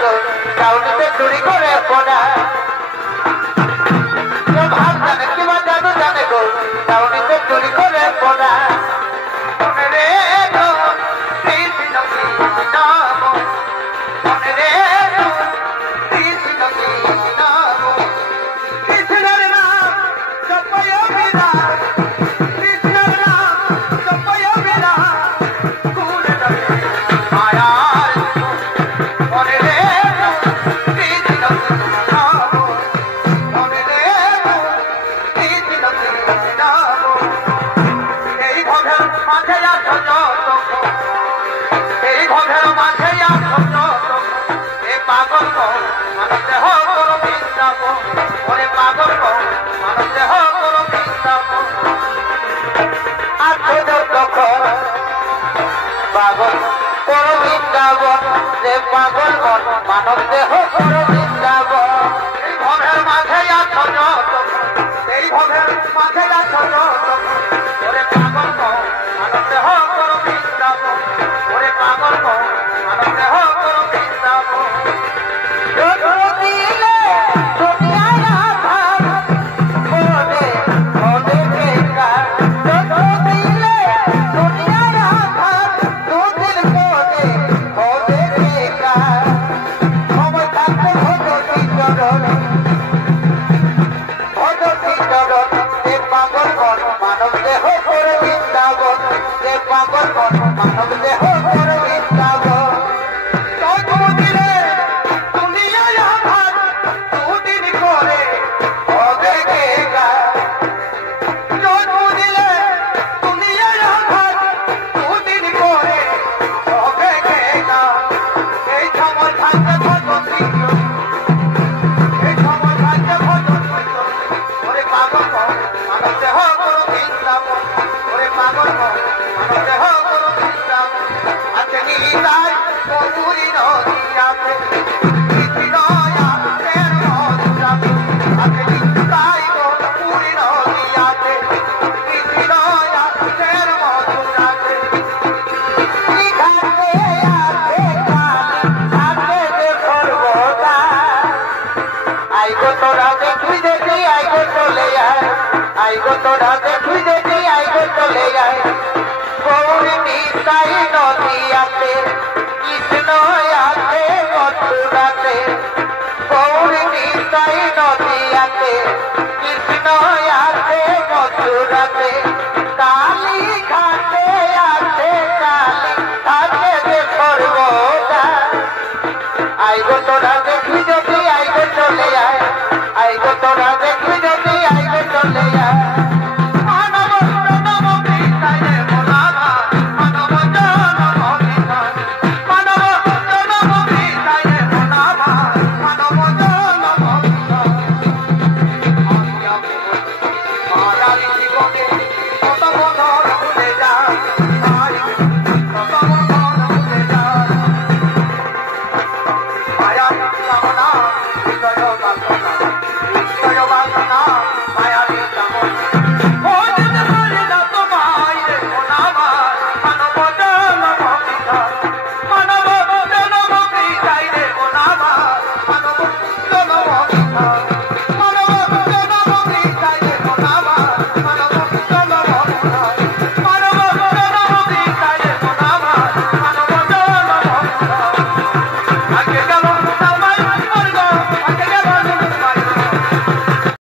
গো চাউনিতে চুরি করে পোড়া ভাব জানে কিবা জানে গো চাউনিতে চুরি করে পোড়া মনে রে কৃষ্ণ কৃষ্ণ মনে রে কৃষ্ণ কৃষ্ণ কৃষ্ণের নাম জপয় বিনা কৃষ্ণের নাম জপয় বিনা কুল মায়ার মনে রে কৃষ্ণ কৃষ্ণ মনে রে কৃষ্ণ কৃষ্ণ এই ঘরের মাঝে আছো যত এই ঘরের মাঝে আছো যত এ পাগল মানুষ দেহ করো বিন্দাব ওরে পাগল মানুষ দেহ করো বিন্দাব আছো যত পাগল করো বিন্দাব রে পাগল মানব দেহ করো বিন্দাব এই ঘরের মাঝে আছো যত এই ঘরের মাঝে আছো যত ওরে পাগল মানব দেহ করো বিন্দাব ওরে পাগল মানব দেহ করো বিন্দাব দিলে দুনিয়ায় আধার ওরে ওরে বেকার দিলে দুনিয়ায় আধার দুদিন করে ওরে বেকার সময় থাকতে ভগবতী চরণ এ পাগল মানব দেহ করে বৃন্দাবন এ পাগল মানব দেহ করে বৃন্দাবন দিলে দুনিয়ায় আধার দুদিন করে হবে বেকার জন্ম দিলে দুনিয়ায় আধার দুদিন করে হবে বেকার এই সময় থাকতে ভগবতী এই সময় থাকতে ভগবতী ওরে পাগল মানব দেহ করো বৃন্দাবন ওরে পাগল মানব দেহ করো বৃন্দাবন আছে নিতাই কপুরি নদিয়াতে কৃষ্ণয়াতের মধুরাতে আছে নিতাই কপুরি নদিয়াতে কৃষ্ণয়াতের মধুরাতে ঘাটে আছে ঘাটে সর্বদা আইগো তোরা দেখবি দেখি আইগো চলে যায় আইগো তোরা দেখবি দেখি আইগো চলে যায় গৌরী নিতাই নদিয়াতে কৃষ্ণ আছে মথুরাতে গৌরী নিতাই নদিয়াতে কৃষ্ণ আছে মথুরাতে কালী ঘাটে আছে কালী ঘাটে যে সর্বদা আইগো তোরা দেখবি দেখি আইগো চলে যায় আইগো তোরা দেখবি